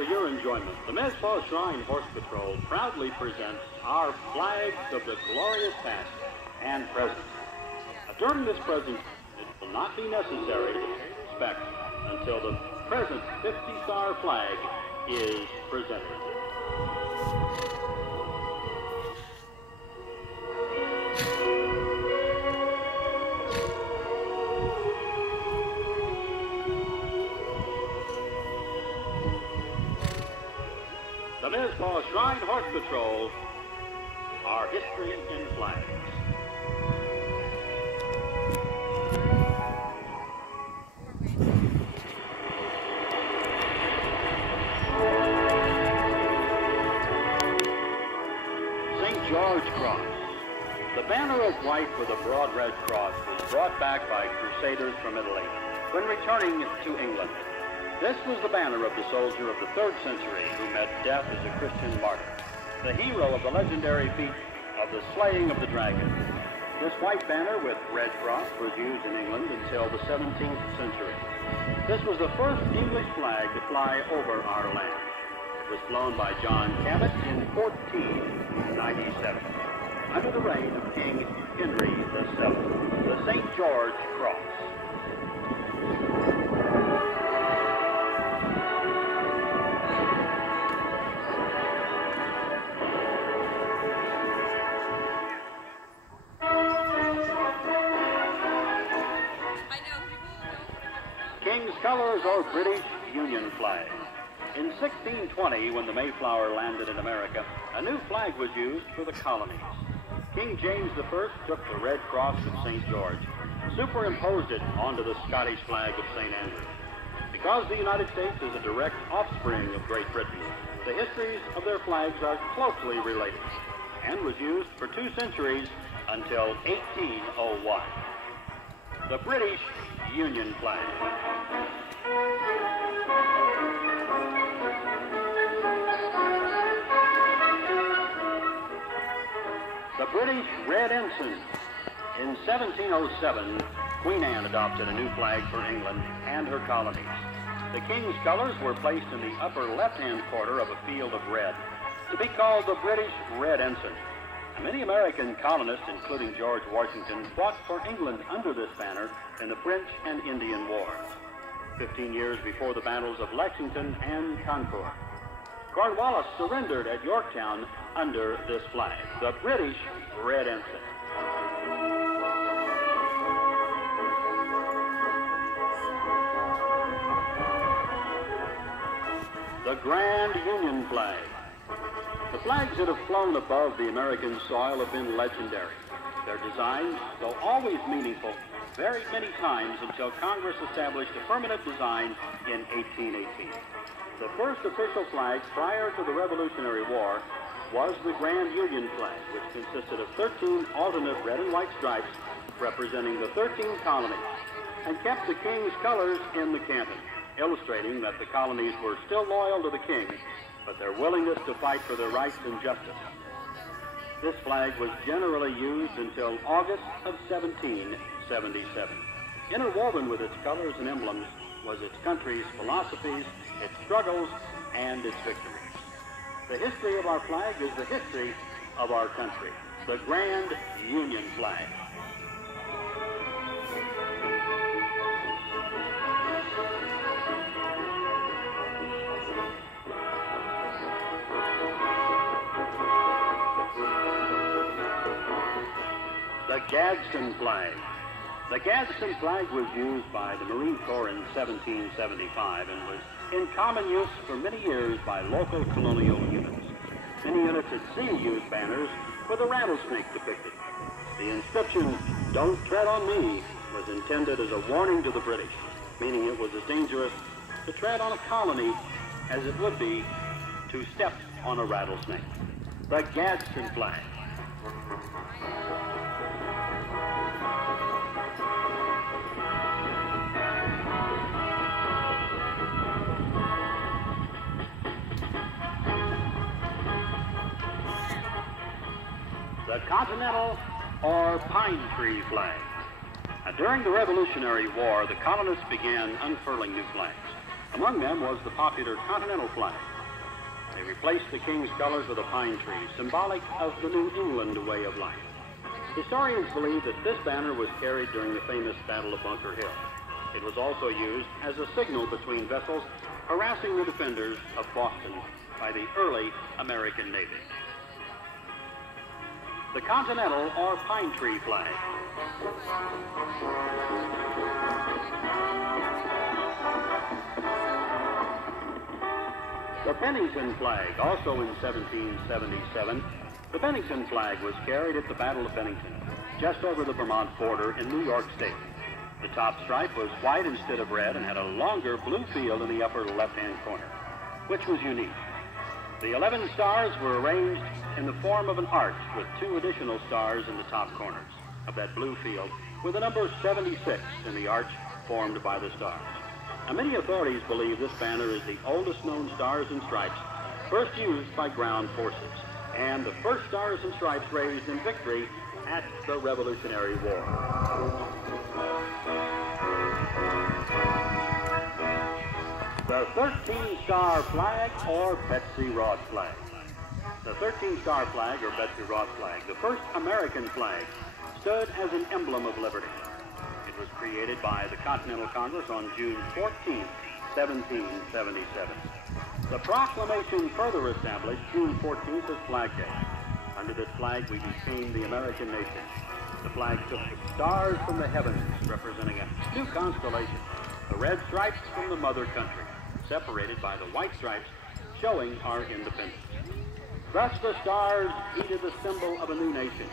for your enjoyment, the Mizpah Shrine Horse Patrol proudly presents our flags of the glorious past and present. During this presentation, it will not be necessary to pay respect until the present 50-star flag is presented. The Mizpah Shrine Horse Patrol, our history in flags. St. George Cross. The banner of white with a broad red cross was brought back by crusaders from Italy when returning to England. This was the banner of the soldier of the 3rd century who met death as a Christian martyr, the hero of the legendary feat of the slaying of the dragon. This white banner with red cross was used in England until the 17th century. This was the first English flag to fly over our land. It was flown by John Cabot in 1497, under the reign of King Henry VII, the St. George Cross. King's colors or British Union flag. In 1620, when the Mayflower landed in America, a new flag was used for the colonies. King James I took the red cross of St. George, superimposed it onto the Scottish flag of St. Andrew. Because the United States is a direct offspring of Great Britain, the histories of their flags are closely related and was used for 2 centuries until 1801. The British Union flag. The British Red Ensign. In 1707, Queen Anne adopted a new flag for England and her colonies. The King's colors were placed in the upper left-hand corner of a field of red to be called the British Red Ensign. Many American colonists, including George Washington, fought for England under this banner in the French and Indian Wars. 15 years before the battles of Lexington and Concord, Cornwallis surrendered at Yorktown under this flag, the British Red Ensign. The Grand Union flag. The flags that have flown above the American soil have been legendary. Their designs, though always meaningful, varied many times until Congress established a permanent design in 1818. The first official flag prior to the Revolutionary War was the Grand Union flag, which consisted of 13 alternate red and white stripes representing the 13 colonies, and kept the King's colors in the canton, illustrating that the colonies were still loyal to the King, but their willingness to fight for their rights and justice. This flag was generally used until August of 1777. Interwoven with its colors and emblems was its country's philosophies, its struggles, and its victories. The history of our flag is the history of our country, the Grand Union flag. The Gadsden flag. The Gadsden flag was used by the Marine Corps in 1775 and was in common use for many years by local colonial units. Many units at sea used banners with a rattlesnake depicted. The inscription, "Don't tread on me," was intended as a warning to the British, meaning it was as dangerous to tread on a colony as it would be to step on a rattlesnake. The Gadsden flag. The Continental or Pine Tree flag. During the Revolutionary War, the colonists began unfurling new flags. Among them was the popular Continental flag, They replaced the king's colors with a pine tree, symbolic of the New England way of life. Historians believe that this banner was carried during the famous Battle of Bunker Hill. It was also used as a signal between vessels harassing the defenders of Boston by the early American Navy. The Continental or Pine Tree flag. The Bennington flag, also in 1777, the Bennington flag was carried at the Battle of Bennington, just over the Vermont border in New York State. The top stripe was white instead of red and had a longer blue field in the upper left-hand corner, which was unique. The 11 stars were arranged in the form of an arch with 2 additional stars in the top corners of that blue field, with the number 76 in the arch formed by the stars. Now, many authorities believe this banner is the oldest known stars and stripes first used by ground forces, and the first stars and stripes raised in victory at the Revolutionary War. The 13-star flag or Betsy Ross flag. The 13-star flag or Betsy Ross flag, the first American flag, stood as an emblem of liberty. It was created by the Continental Congress on June 14, 1777. The proclamation further established June 14th as Flag Day. Under this flag, we became the American nation. The flag took the stars from the heavens, representing a new constellation, the red stripes from the mother country, separated by the white stripes, showing our independence. Thus, the stars heeded the symbol of a new nation,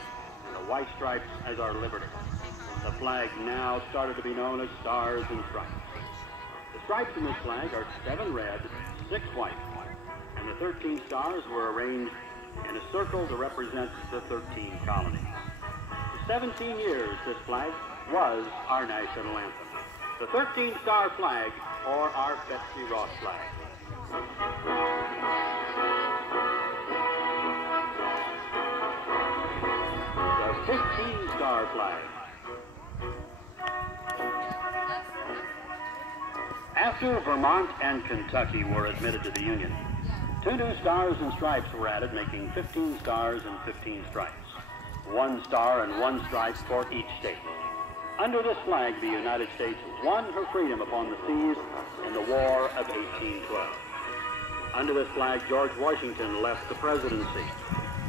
and the white stripes as our liberty. The flag now started to be known as Stars and Stripes. The stripes in this flag are 7 red, 6 white, and the 13 stars were arranged in a circle to represent the 13 colonies. For 17 years, this flag was our national anthem. The 13-star flag, or our Betsy Ross flag. The 15-star flag. After Vermont and Kentucky were admitted to the Union, 2 new stars and stripes were added, making 15 stars and 15 stripes. 1 star and 1 stripe for each state. Under this flag, the United States won her freedom upon the seas in the War of 1812. Under this flag, George Washington left the presidency.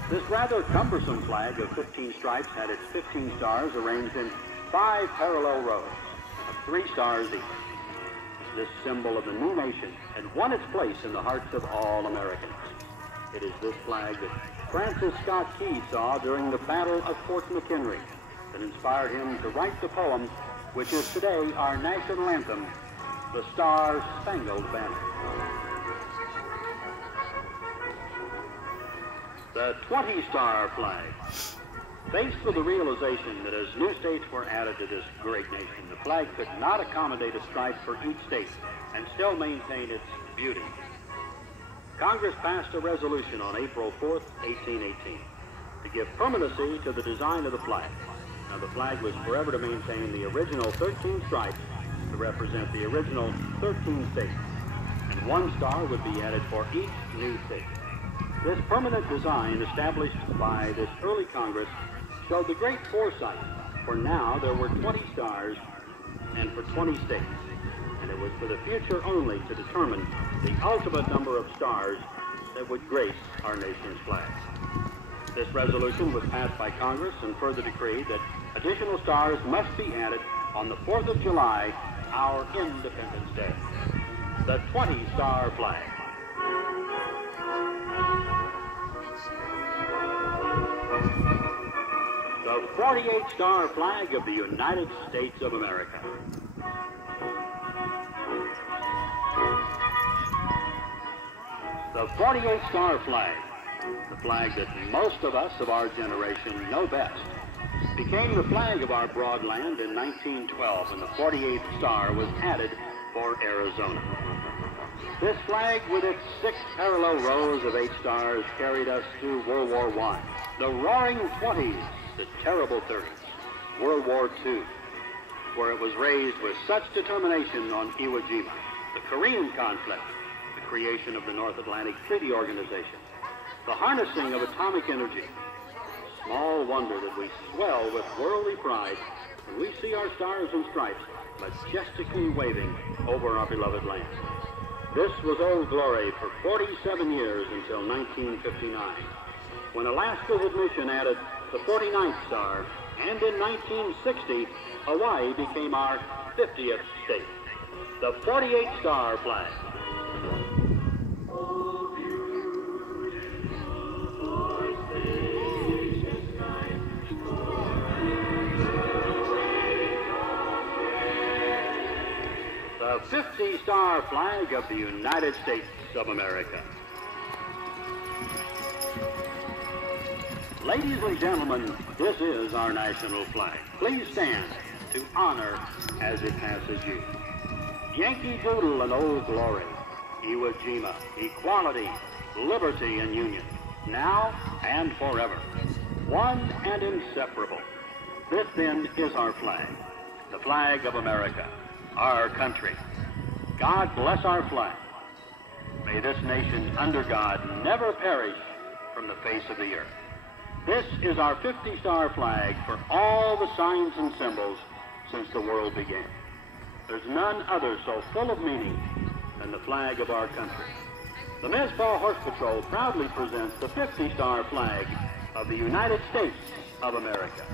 This rather cumbersome flag of 15 stripes had its 15 stars arranged in 5 parallel rows of 3 stars each. This symbol of the new nation had won its place in the hearts of all Americans. It is this flag that Francis Scott Key saw during the Battle of Fort McHenry that inspired him to write the poem, which is today our national anthem, The Star-Spangled Banner. The 20-star flag. Faced with the realization that as new states were added to this great nation, the flag could not accommodate a stripe for each state and still maintain its beauty, Congress passed a resolution on April 4th, 1818, to give permanency to the design of the flag. Now, the flag was forever to maintain the original 13 stripes to represent the original 13 states, and 1 star would be added for each new state. This permanent design, established by this early Congress, showed the great foresight, for now there were 20 stars and for 20 states, and it was for the future only to determine the ultimate number of stars that would grace our nation's flag. This resolution was passed by Congress and further decreed that additional stars must be added on the 4th of July, our Independence Day. The 20-star flag. The 48-star flag of the United States of America. The 48-star flag, the flag that most of us of our generation know best, became the flag of our broad land in 1912 when the 48th star was added for Arizona. This flag, with its 6 parallel rows of 8 stars, carried us through World War I, the Roaring 20s, the terrible 30s, World War II, where it was raised with such determination on Iwo Jima, the Korean conflict, the creation of the North Atlantic Treaty Organization, the harnessing of atomic energy. Small wonder that we swell with worldly pride when we see our stars and stripes majestically waving over our beloved land. This was Old Glory for 47 years until 1959, when Alaska's admission added the 49th star, and in 1960, Hawaii became our 50th state. The 48-star flag. The 50-star flag of the United States of America. Ladies and gentlemen, this is our national flag. Please stand to honor as it passes you. Yankee Doodle and Old Glory, Iwo Jima, equality, liberty, and union, now and forever, one and inseparable. This then is our flag, the flag of America, our country. God bless our flag. May this nation under God never perish from the face of the earth. This is our 50-star flag for all the signs and symbols since the world began. There's none other so full of meaning than the flag of our country. The Mizpah Horse Patrol proudly presents the 50-star flag of the United States of America.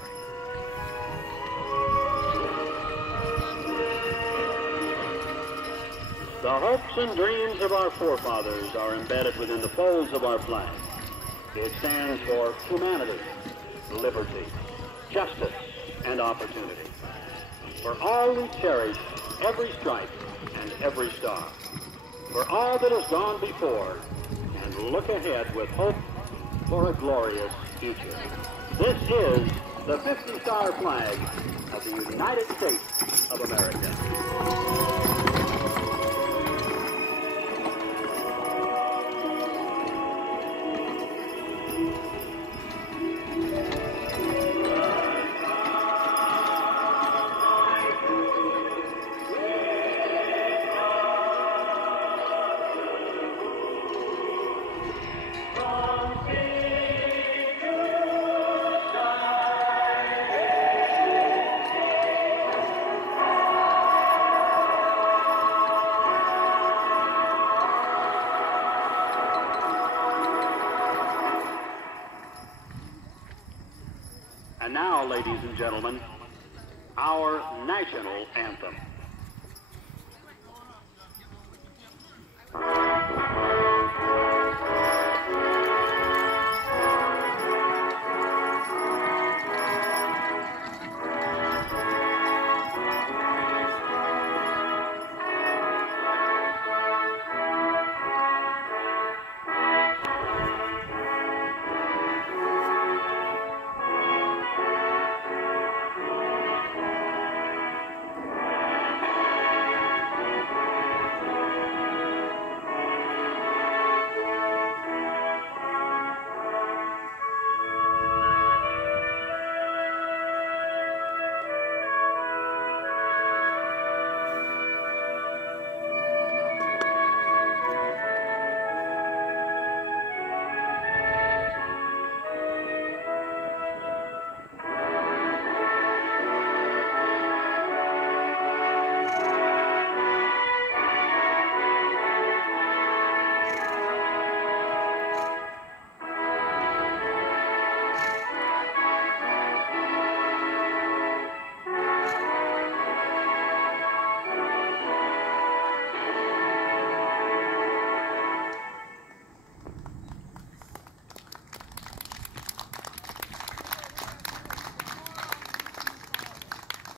The hopes and dreams of our forefathers are embedded within the folds of our flag. It stands for humanity, liberty, justice, and opportunity. For all we cherish every stripe and every star. For all that has gone before, and look ahead with hope for a glorious future. This is the 50-star flag of the United States of America. And now, ladies and gentlemen, our national anthem.